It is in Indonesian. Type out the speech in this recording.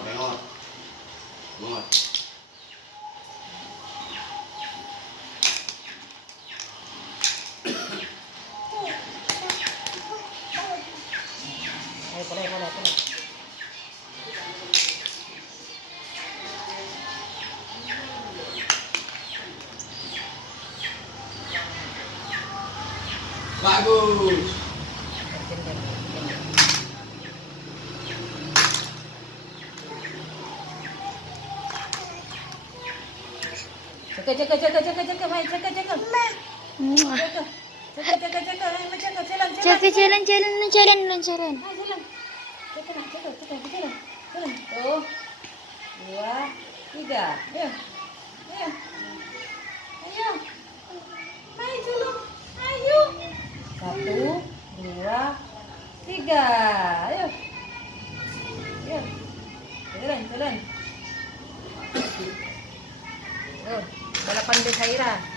tengok. Tengok. Boleh. Bagus. Jaga, Mai, jaga. Jaga. Jalan. Jalan. Jalan. Tuh. 2, 3. Ayo. Mai dulu. Ayo. 1, 2, 3. Ayo. Jalan. Tuh, balapan deh Saira.